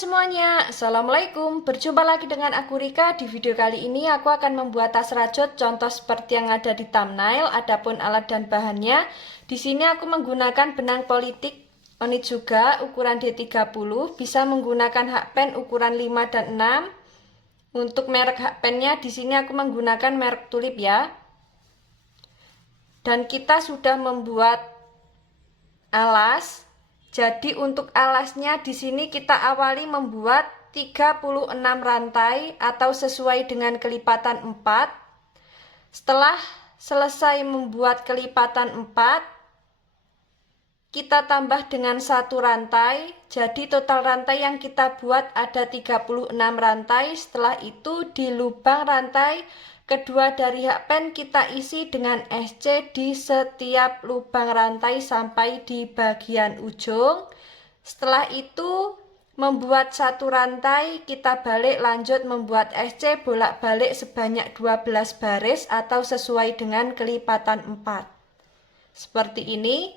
semuanya, Assalamualaikum. Berjumpa lagi dengan aku Rika. Di video kali ini aku akan membuat tas rajut contoh seperti yang ada di thumbnail. Adapun alat dan bahannya, di sini aku menggunakan benang politik Onitsuga ukuran D30. Bisa menggunakan hakpen ukuran 5 dan 6. Untuk merek hakpennya di sini aku menggunakan merek Tulip ya. Dan kita sudah membuat alas. Jadi untuk alasnya di sini kita awali membuat 36 rantai atau sesuai dengan kelipatan 4. Setelah selesai membuat kelipatan 4, kita tambah dengan 1 rantai. Jadi total rantai yang kita buat ada 36 rantai. Setelah itu di lubang rantai kedua dari hakpen kita isi dengan SC di setiap lubang rantai sampai di bagian ujung. Setelah itu membuat 1 rantai, kita balik lanjut membuat SC bolak-balik sebanyak 12 baris atau sesuai dengan kelipatan 4. Seperti ini.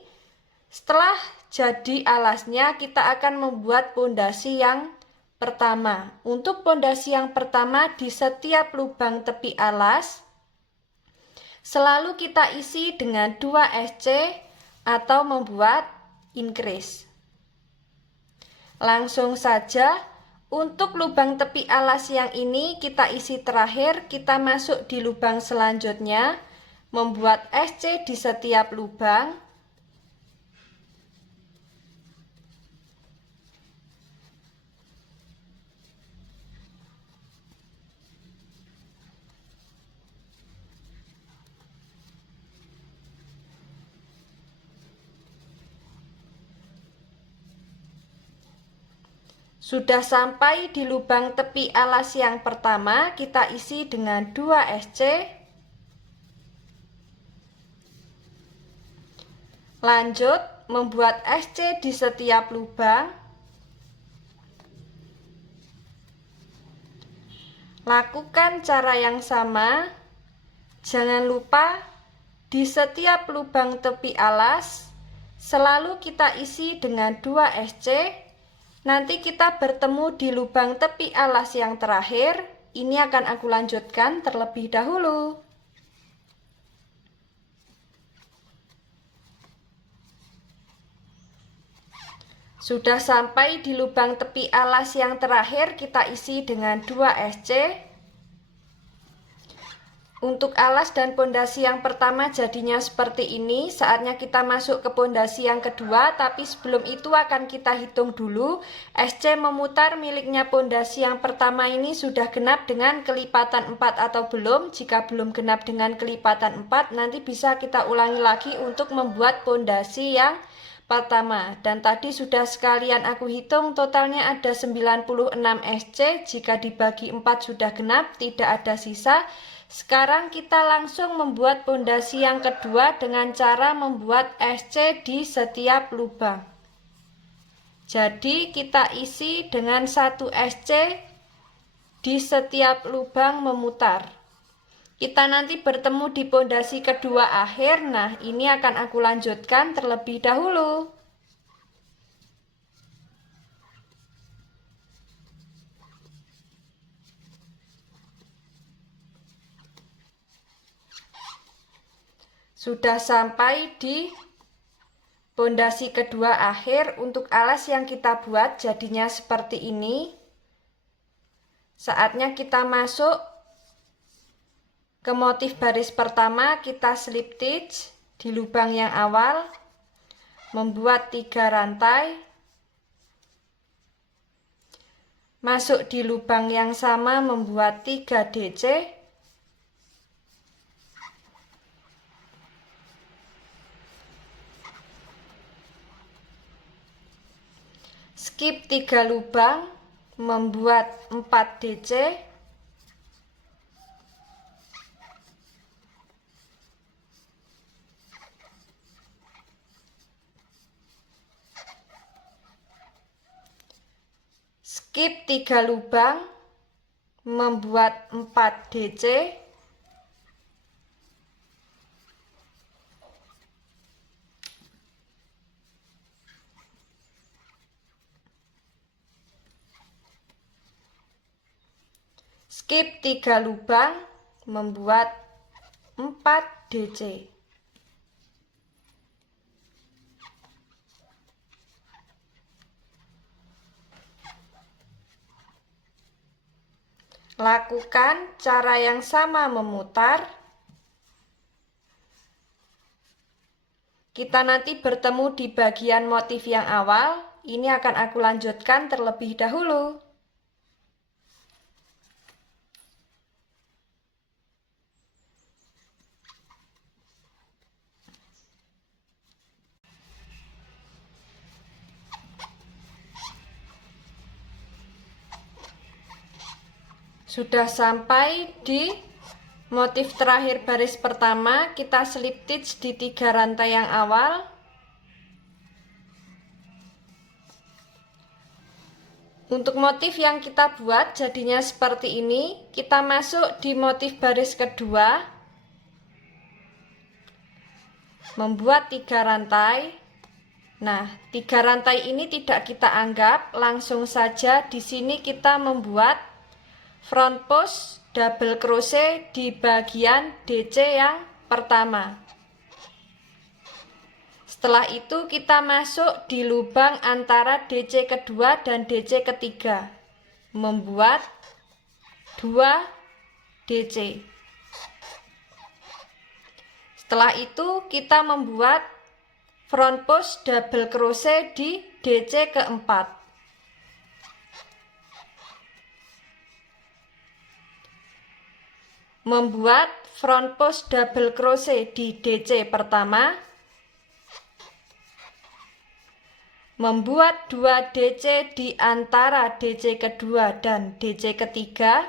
Setelah jadi alasnya, kita akan membuat pondasi yang pertama. Untuk pondasi yang pertama, di setiap lubang tepi alas selalu kita isi dengan 2 SC atau membuat increase. Langsung saja, untuk lubang tepi alas yang ini kita isi terakhir, kita masuk di lubang selanjutnya, membuat SC di setiap lubang. Sudah sampai di lubang tepi alas yang pertama, kita isi dengan 2 SC. Lanjut membuat SC di setiap lubang. Lakukan cara yang sama. Jangan lupa di setiap lubang tepi alas selalu kita isi dengan 2 SC. Nanti kita bertemu di lubang tepi alas yang terakhir. Ini akan aku lanjutkan terlebih dahulu. Sudah sampai di lubang tepi alas yang terakhir, kita isi dengan 2 SC. Untuk alas dan pondasi yang pertama jadinya seperti ini. Saatnya kita masuk ke pondasi yang kedua, tapi sebelum itu akan kita hitung dulu. SC memutar miliknya pondasi yang pertama ini sudah genap dengan kelipatan 4 atau belum. Jika belum genap dengan kelipatan 4, nanti bisa kita ulangi lagi untuk membuat pondasi yang pertama. Dan tadi sudah sekalian aku hitung, totalnya ada 96 SC. Jika dibagi 4 sudah genap, tidak ada sisa. Sekarang kita langsung membuat pondasi yang kedua dengan cara membuat SC di setiap lubang. Jadi kita isi dengan 1 SC di setiap lubang memutar. Kita nanti bertemu di pondasi kedua akhir. Nah, ini akan aku lanjutkan terlebih dahulu. Sudah sampai di pondasi kedua akhir. Untuk alas yang kita buat jadinya seperti ini. Saatnya kita masuk ke motif baris pertama, kita slip stitch di lubang yang awal, membuat 3 rantai, masuk di lubang yang sama, membuat 3 DC, skip 3 lubang, membuat 4 DC, skip 3 lubang, membuat 4 DC, skip 3 lubang, membuat 4 DC. Lakukan cara yang sama memutar. Kita nanti bertemu di bagian motif yang awal. Ini akan aku lanjutkan terlebih dahulu. Sudah sampai di motif terakhir baris pertama, kita slip stitch di 3 rantai yang awal. Untuk motif yang kita buat jadinya seperti ini, kita masuk di motif baris kedua, membuat 3 rantai. Nah, 3 rantai ini tidak kita anggap, langsung saja di sini kita membuat front post double crochet di bagian DC yang pertama. Setelah itu kita masuk di lubang antara DC kedua dan DC ketiga, membuat 2 DC. Setelah itu kita membuat front post double crochet di DC keempat. Membuat front post double crochet di DC pertama, membuat 2 DC di antara DC kedua dan DC ketiga,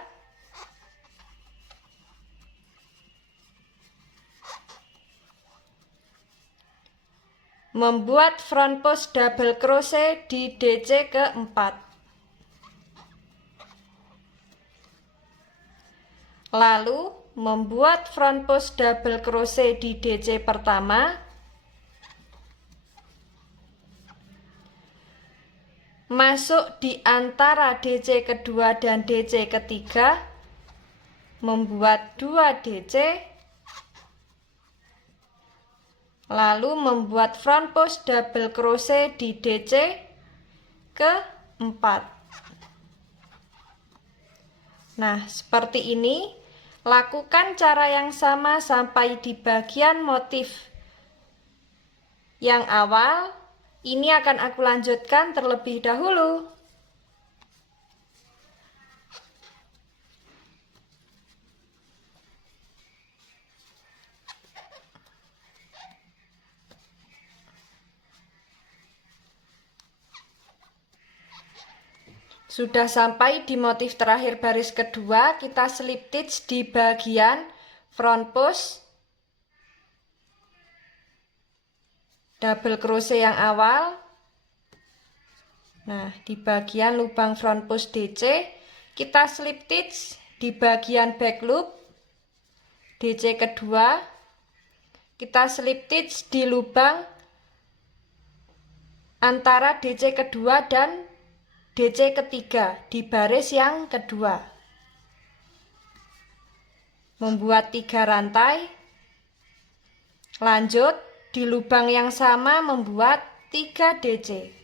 membuat front post double crochet di DC keempat. Lalu membuat front post double crochet di DC pertama, masuk di antara DC kedua dan DC ketiga, membuat 2 DC, lalu membuat front post double crochet di DC keempat. Nah, seperti ini. Lakukan cara yang sama sampai di bagian motif yang awal. Ini akan aku lanjutkan terlebih dahulu. Sudah sampai di motif terakhir baris kedua, kita slip stitch di bagian front post double crochet yang awal. Nah, di bagian lubang front post DC, kita slip stitch di bagian back loop DC kedua, kita slip stitch di lubang antara DC kedua dan DC ketiga di baris yang kedua, membuat 3 rantai, lanjut di lubang yang sama membuat 3 DC.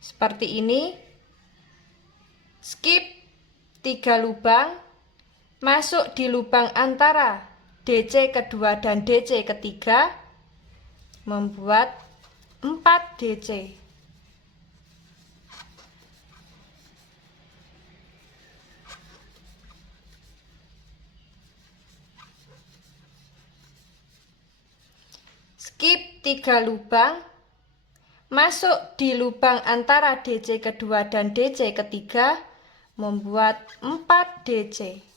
Seperti ini, skip 3 lubang, masuk di lubang antara DC kedua dan DC ketiga, membuat 4 DC. Skip 3 lubang, masuk di lubang antara DC kedua dan DC ketiga, membuat 4 DC.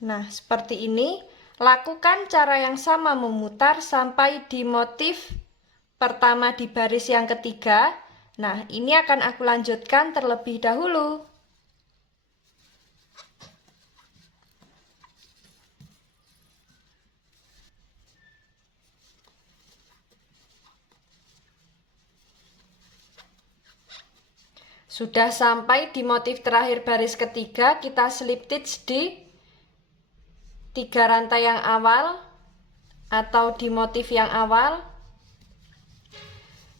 Nah, seperti ini. Lakukan cara yang sama memutar sampai di motif pertama di baris yang ketiga. Nah, ini akan aku lanjutkan terlebih dahulu. Sudah sampai di motif terakhir baris ketiga, kita slip stitch di 3 rantai yang awal atau di motif yang awal.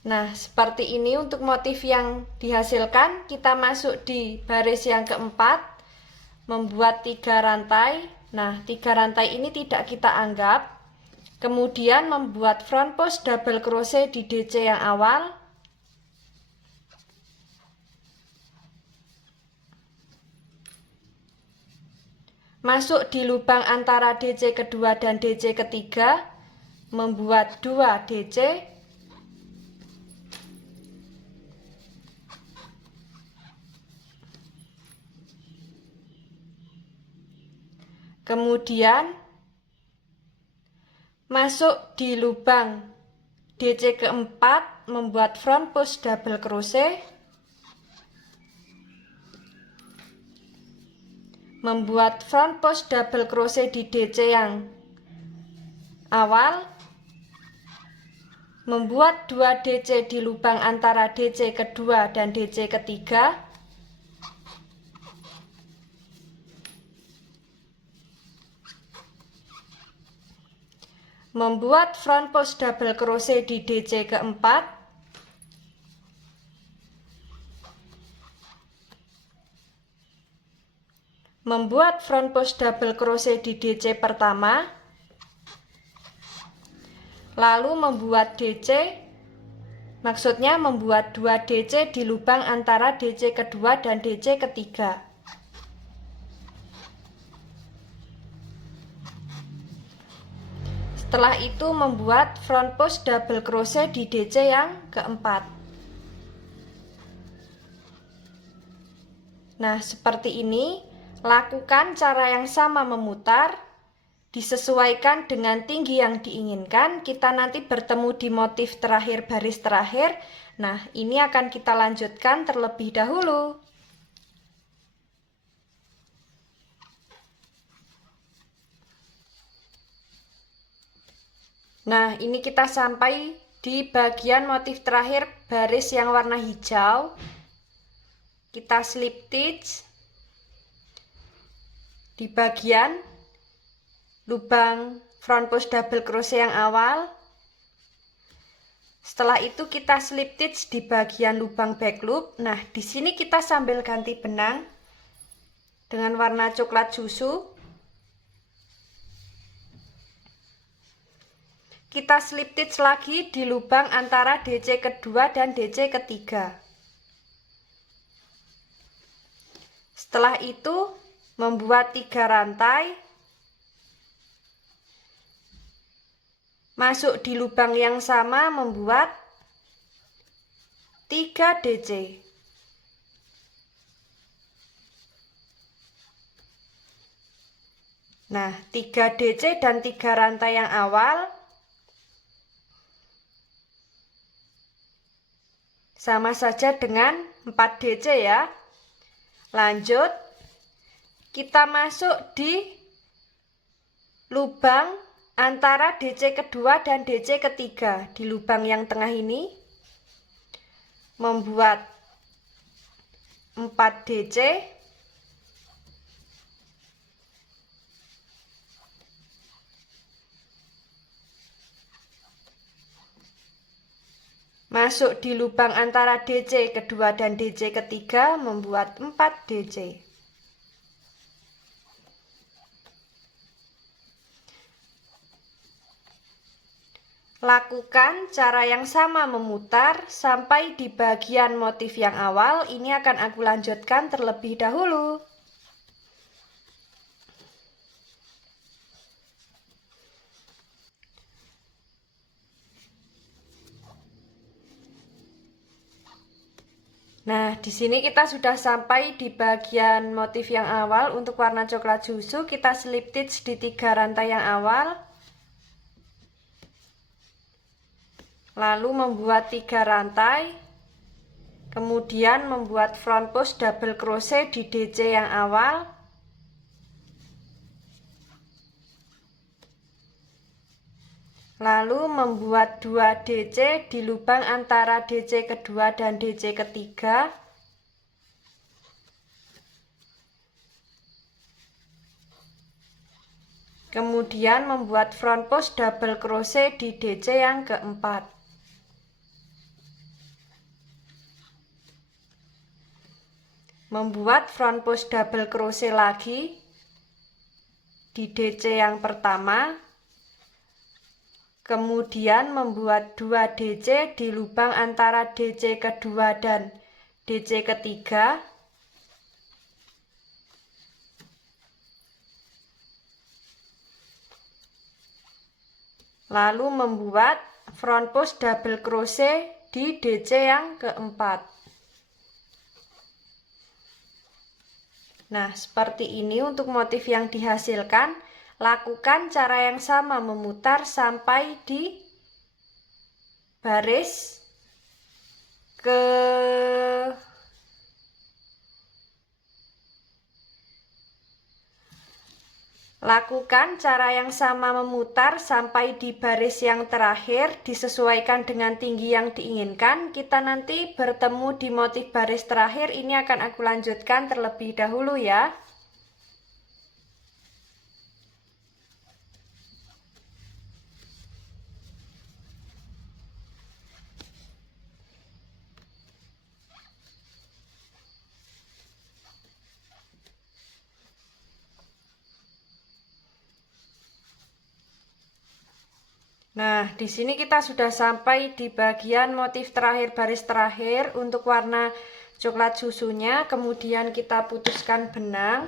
Nah, seperti ini untuk motif yang dihasilkan. Kita masuk di baris yang keempat, membuat 3 rantai. Nah, 3 rantai ini tidak kita anggap. Kemudian membuat front post double crochet di DC yang awal. Masuk di lubang antara DC kedua dan DC ketiga, membuat 2 DC. Kemudian masuk di lubang DC keempat, membuat front post double crochet. Membuat front post double crochet di DC yang awal, membuat 2 DC di lubang antara DC kedua dan DC ketiga, membuat front post double crochet di DC keempat, membuat front post double crochet di DC pertama, lalu membuat DC, maksudnya membuat 2 DC di lubang antara DC kedua dan DC ketiga. Setelah itu membuat front post double crochet di DC yang keempat. Nah, seperti ini. Lakukan cara yang sama memutar, disesuaikan dengan tinggi yang diinginkan. Kita nanti bertemu di motif terakhir baris terakhir. Nah, ini akan kita lanjutkan terlebih dahulu. Nah, ini kita sampai di bagian motif terakhir baris yang warna hijau. Kita slip stitch di bagian lubang front post double crochet yang awal. Setelah itu kita slip stitch di bagian lubang back loop. Nah, di sini kita sambil ganti benang dengan warna coklat susu. Kita slip stitch lagi di lubang antara DC kedua dan DC ketiga. Setelah itu membuat 3 rantai, masuk di lubang yang sama, membuat 3 DC. Nah, 3 DC dan 3 rantai yang awal sama saja dengan 4 DC ya. Lanjut, kita masuk di lubang antara DC kedua dan DC ketiga. Di lubang yang tengah ini membuat 4 DC. Masuk di lubang antara DC kedua dan DC ketiga, membuat 4 DC. Lakukan cara yang sama memutar sampai di bagian motif yang awal. Ini akan aku lanjutkan terlebih dahulu. Nah, di sini kita sudah sampai di bagian motif yang awal. Untuk warna coklat susu, kita slip stitch di 3 rantai yang awal. Lalu membuat 3 rantai. Kemudian membuat front post double crochet di DC yang awal. Lalu membuat 2 DC di lubang antara DC kedua dan DC ketiga. Kemudian membuat front post double crochet di DC yang keempat. Membuat front post double crochet lagi di DC yang pertama, kemudian membuat 2 DC di lubang antara DC kedua dan DC ketiga, lalu membuat front post double crochet di DC yang keempat. Nah, seperti ini untuk motif yang dihasilkan. Lakukan cara yang sama memutar sampai di baris ke Lakukan cara yang sama memutar sampai di baris yang terakhir, disesuaikan dengan tinggi yang diinginkan. Kita nanti bertemu di motif baris terakhir, ini akan aku lanjutkan terlebih dahulu ya. Nah, di sini kita sudah sampai di bagian motif terakhir, baris terakhir untuk warna coklat susunya. Kemudian kita putuskan benang.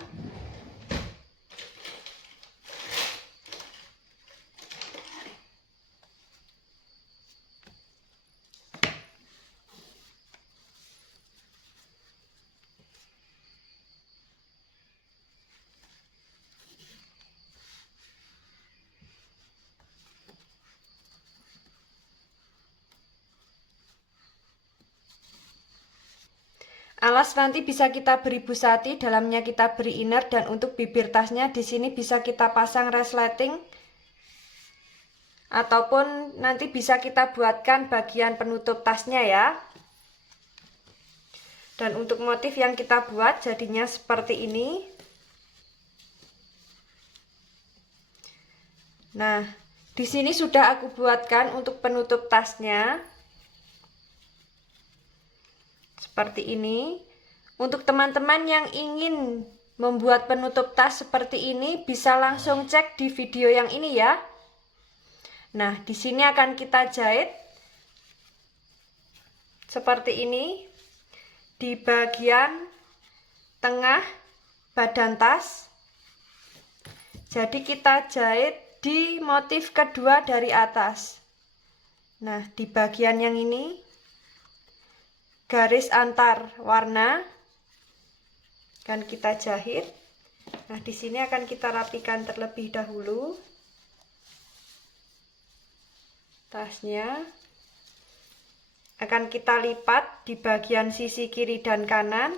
Alas nanti bisa kita beri busati, dalamnya kita beri inner, dan untuk bibir tasnya di sini bisa kita pasang resleting ataupun nanti bisa kita buatkan bagian penutup tasnya ya. Dan untuk motif yang kita buat jadinya seperti ini. Nah, di sini sudah aku buatkan untuk penutup tasnya. Seperti ini. Untuk teman-teman yang ingin membuat penutup tas seperti ini bisa langsung cek di video yang ini ya. Nah, di sini akan kita jahit seperti ini di bagian tengah badan tas. Jadi kita jahit di motif kedua dari atas. Nah, di bagian yang ini garis antar warna akan kita jahit. Nah, di sini akan kita rapikan terlebih dahulu tasnya. Akan kita lipat di bagian sisi kiri dan kanan.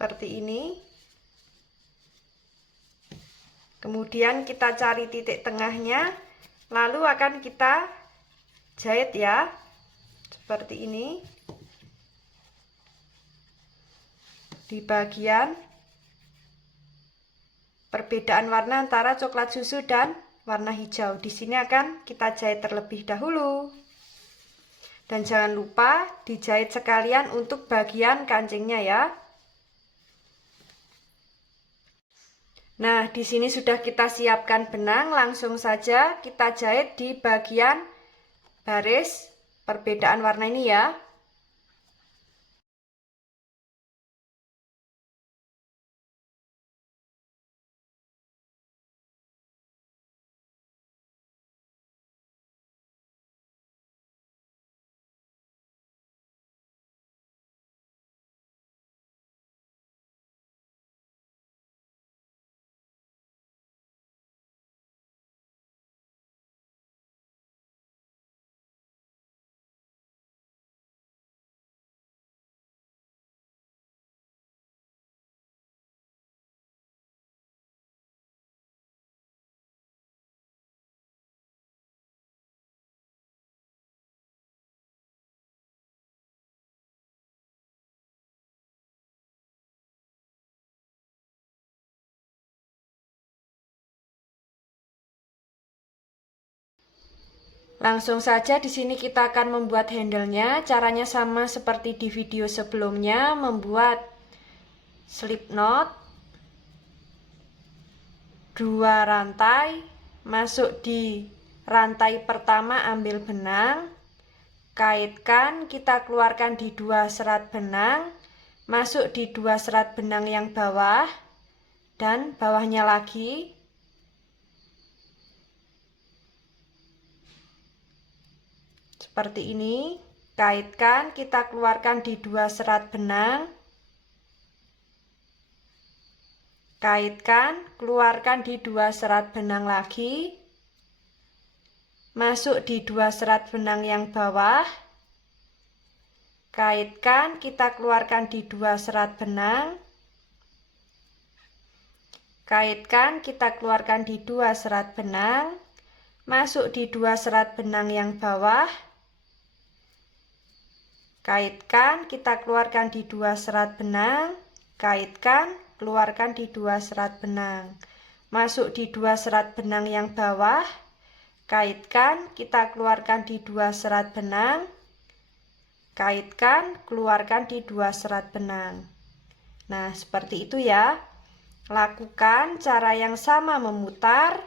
Seperti ini. Kemudian kita cari titik tengahnya, lalu akan kita jahit ya. Seperti ini. Di bagian perbedaan warna antara coklat susu dan warna hijau. Di sini akan kita jahit terlebih dahulu. Dan jangan lupa dijahit sekalian untuk bagian kancingnya ya. Nah, di sini sudah kita siapkan benang, langsung saja kita jahit di bagian baris perbedaan warna ini ya. Langsung saja di sini kita akan membuat handle-nya. Caranya sama seperti di video sebelumnya, membuat slip knot 2 rantai, masuk di rantai pertama, ambil benang, kaitkan, kita keluarkan di 2 serat benang, masuk di 2 serat benang yang bawah dan bawahnya lagi. Seperti ini, kaitkan, kita keluarkan di 2 serat benang, kaitkan, keluarkan di 2 serat benang lagi, masuk di 2 serat benang yang bawah, kaitkan, kita keluarkan di 2 serat benang, kaitkan, kita keluarkan di 2 serat benang, masuk di 2 serat benang yang bawah, kaitkan, kita keluarkan di 2 serat benang, kaitkan, keluarkan di 2 serat benang, masuk di 2 serat benang yang bawah, kaitkan, kita keluarkan di 2 serat benang, kaitkan, keluarkan di 2 serat benang. Nah, seperti itu ya. Lakukan cara yang sama memutar,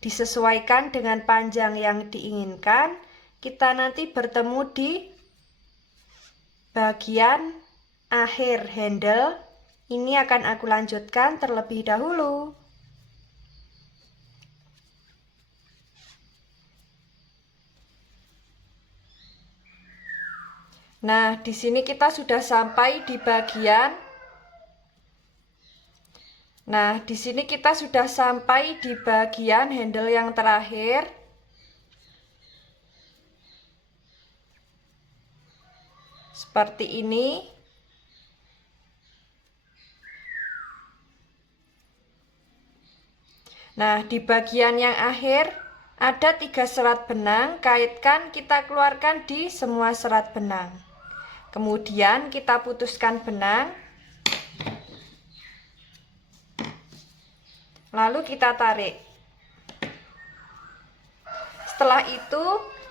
disesuaikan dengan panjang yang diinginkan. Kita nanti bertemu di bagian akhir handle. Ini akan aku lanjutkan terlebih dahulu. Nah, di sini kita sudah sampai di bagian handle yang terakhir. Seperti ini. Nah, di bagian yang akhir ada 3 serat benang, kaitkan, kita keluarkan di semua serat benang. Kemudian kita putuskan benang. Lalu kita tarik. Setelah itu,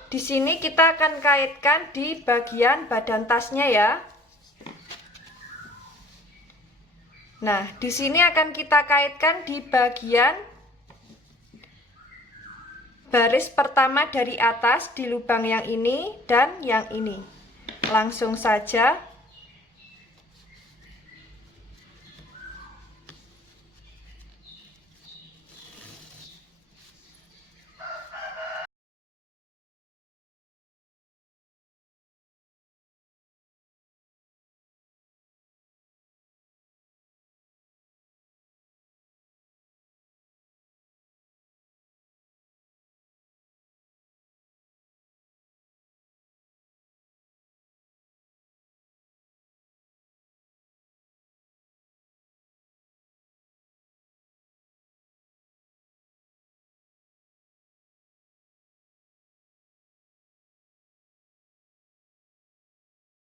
di sini kita akan kaitkan di bagian badan tasnya ya. Nah, di sini akan kita kaitkan di bagian baris pertama dari atas di lubang yang ini dan yang ini. Langsung saja.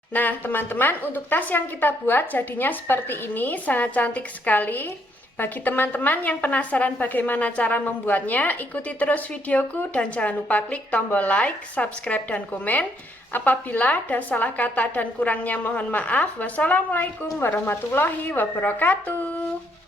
Nah, teman-teman, untuk tas yang kita buat jadinya seperti ini, sangat cantik sekali. Bagi teman-teman yang penasaran bagaimana cara membuatnya, ikuti terus videoku dan jangan lupa klik tombol like, subscribe, dan komen. Apabila ada salah kata dan kurangnya mohon maaf. Wassalamualaikum warahmatullahi wabarakatuh.